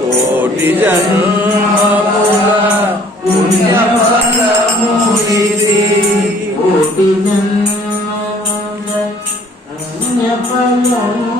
Koti జన్మముల పుణ్యఫలమునిది Koti జన్మముల పుణ్యఫలము.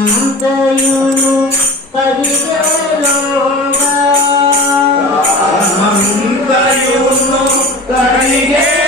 బలమంతయును పరిగెలోగా. బలమంతయును పరిగె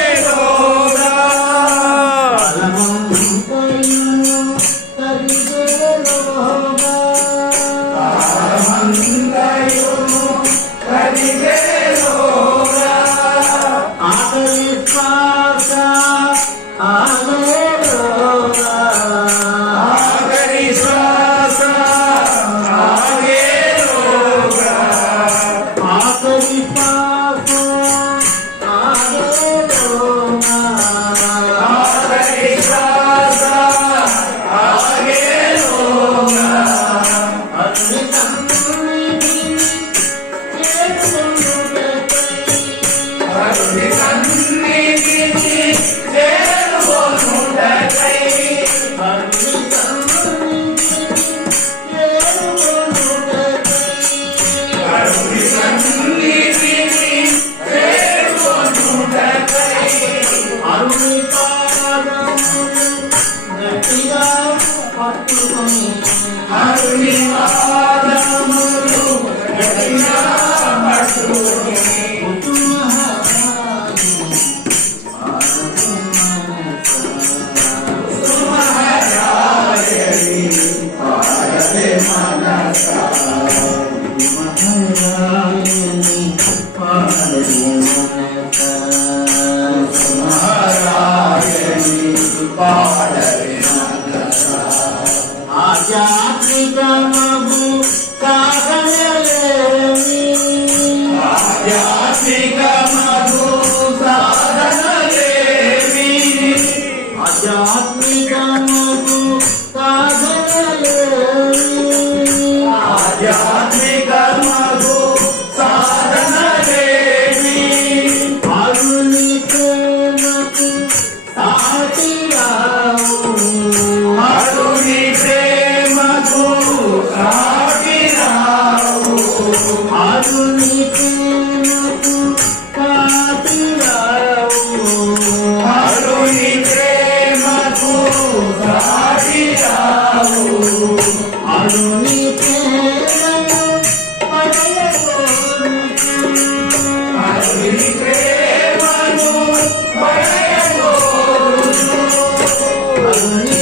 Yeah, I see 我